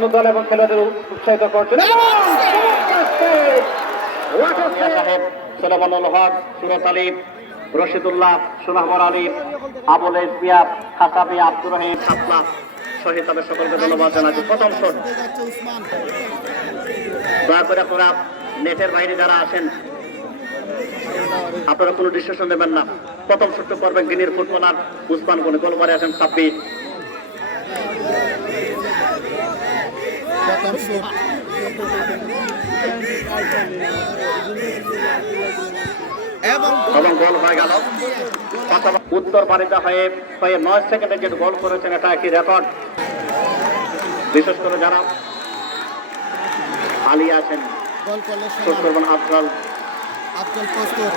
পছন্দ দল এবং খেলোয়াড়দের উৎসাহিত করছেন সোলেমানুল হক রশিদুল্লাহ সুনাহমর আলী, আবুল ইসবিয়া হাসাবি আব্দুর রহিম শহীদ সকলকে ধন্যবাদ জানাচ্ছি। প্রথম শট। দয়া করে আপনারা নেটের বাইরে যারা আছেন, আপনারা কোনো ডিসিশন নেবেন না। প্রথম ছোট্ট পর্বে গিনির ফুটবলার উসমান গনি। গোল করে আছেন সাব্বির শুট এবং গোল হয়ে গেল। উত্তর বাড়িতে হয়ে হয়ে নয় সেকেন্ডে যে গোল করেছেন এটা একটি রেকর্ড। বিশেষ করে যারা আলী আছেন করবেন আফজাল আব্দুল প্রস্তুত।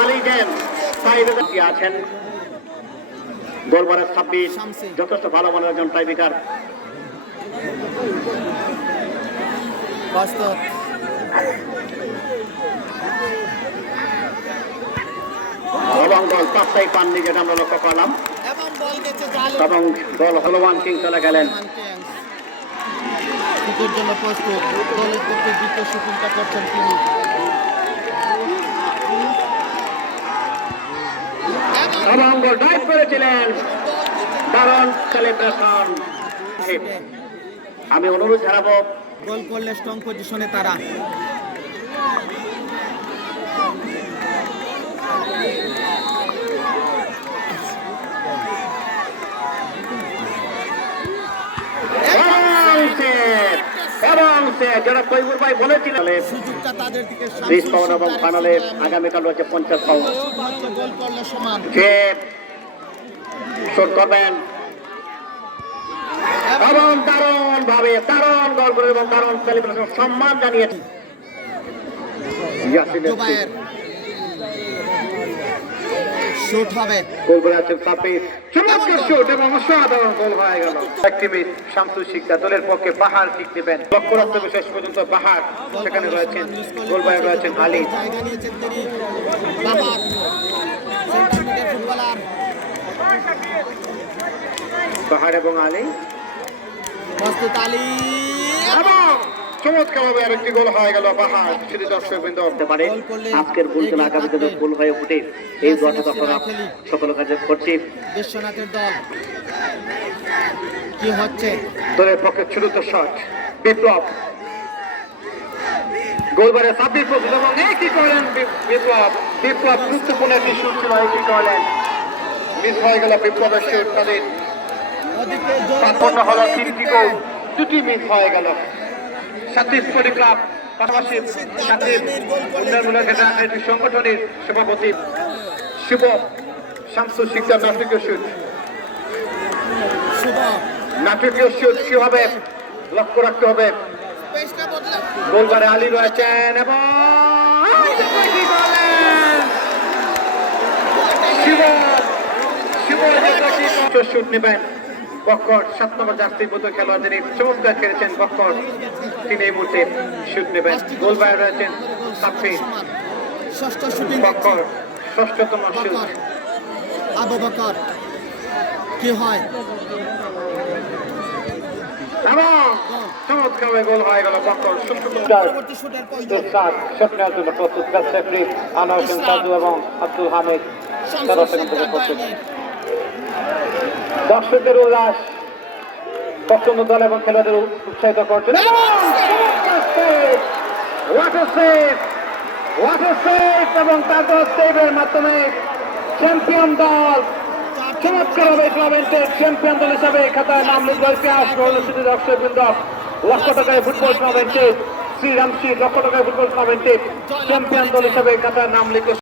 আলী আছেন। গোলবারের ছাব্বিশ যথেষ্ট ভালো মানের একজন টাইবিকার এবং গোল পাঁচটাই পাননি যেটা আমরা লক্ষ্য করলাম। এবং গোল হলওয়ান কিং চলে গেলেন। জন্য প্রস্তুত। দলের পক্ষে দ্বিতীয় শুটিংটা করছেন তিনি। ড্রাইভ করেছিলেন আমি অনুরোধ জানাব গোল করলে স্ট্রং পজিশনে তারা এবং সে যেটা কৈবুর ভাই বলেছিলেন সুযোগটা ত্রিশ পাউন্ড এবং ফাইনালে আগামীকাল রয়েছে পঞ্চাশ পাউন্ড। যে শোধ করবেন। এবং দারুণ ভাবে দারুণ গল্প এবং দারুণ সেলিব্রেশন সম্মান জানিয়েছেন ইয়াসিনের জুবায়ের শুট হবে গোল করে আছেন সাব্বির চমৎকার শট এবং অসাধারণ গোল হয়ে গেল। অ্যাক্টিভিট শামসুল শিকদার দলের পক্ষে বাহার কিক দেবেন লক্ষ্য রাখতে হবে শেষ পর্যন্ত বাহার। সেখানে রয়েছেন গোলবায় রয়েছেন আলী। জায়গা নিয়েছেন তিনি বাবার। Centre মিডের footballer. বাহার এবং আলী। আলী। এবং আরেকটি গোল হয়ে গেল বাহার সেটি দর্শক বৃন্দ পারে। আজকের গোল যেন আগামী দিনে গোল হয়ে ওঠে। এই দোয়াটা আপনারা সকল কাজে করছি বিশ্বনাথের দল। কি হচ্ছে? দলের পক্ষে চূড়ান্ত শট বিপ্লব। গোলবারে সাব্বির প্রস্তুত এবং কি করলেন বিপ্লব? বিপ্লব গুরুত্বপূর্ণ একটি শুট ছিল কি করলেন? মিস হয়ে গেল বিপ্লবের শুট তাদের সম্পন্ন হলো তিনটি গোল দুটি মিস হয়ে গেল। সাতিশপুরি ক্লাব পাশাপাশি সাথে উন্নয়নমূলক সংগঠনের সভাপতি শুভ শামসুল শিকদার নাটকীয় শুভ নাটকীয় শুট কি হবে লক্ষ্য রাখতে হবে গোলবারে আলী রয়েছেন এবং? শিব শিব শুট নেবেন বক্কর সাত নম্বর জার্সি মতো খেলোয়াড় যিনি চমৎকার খেলেছেন বক্কর তিনি এই মুহূর্তে শুট নেবেন। গোলবারে রয়েছেন সাফি সমান বক্কর ষষ্ঠতম শুট আবু বকর কি হয়? গোল হয়ে গেল জন্য প্রস্তুত আনোয়ার এবং আব্দুল হামিদ। দর্শকদের উল্লাস, পছন্দ দল এবং খেলোয়াড়দের উৎসাহিত করছেন এবং তারপর সেভের মাধ্যমে চ্যাম্পিয়ন দল, চমৎকারভাবে টুর্নামেন্টের চ্যাম্পিয়ন দল হিসাবে খাতায় নাম লিখল ইতিহাস শুধু দর্শকবৃন্দ। লক্ষ টাকায় ফুটবল টুর্নামেন্টে শ্রীরামশি লক্ষ টাকায় ফুটবল টুর্নামেন্টে চ্যাম্পিয়ন দল হিসাবে খাতায় নাম লিখল